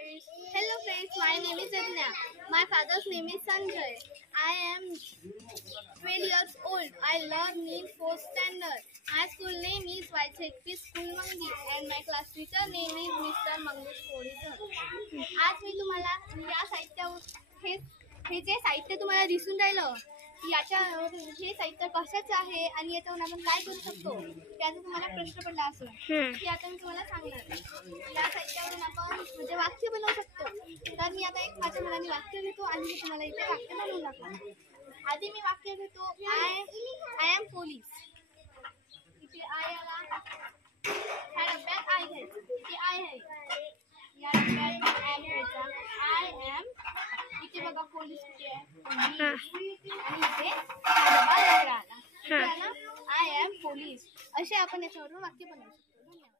Hello friends, my name is Adnya. My father's name is Sanjay. I am 12 years old. I learn in 4th standard. My school name is YZP School Mangi and my class teacher name is Mr. Mangesh Kodisar. आज मी तुम्हाला या साहित्यावर हे जे साहित्य तुम्हाला दिसून राहिलं याच्या हे साहित्य कशाचं आहे आणि याच्यावरून आपण काय करू शकतो त्याचा तुम्हाला प्रश्न पडला असेल की आता मी तुम्हाला सांगणार. या साहित्यावरून आपण म्हणजे वाक्य बनवू शकतो. तर मी आता एक माझ्या मनाने वाक्य घेतो आणि मी तुम्हाला इथे वाक्य बनवून दाखवतो. आधी मी वाक्य घेतो आय एम पोलीस. इथे आय आला ह्या डब्यात आय घ्यायचं. इथे आय आहे या डब्यात आय घ्यायचा. आय एम इथे बघा पोलीस कुठे आहे आणि इथे डबा वेगळा आला. I am police. असे आपण याच्यावरून वाक्य बनवू शकतो. धन्यवाद.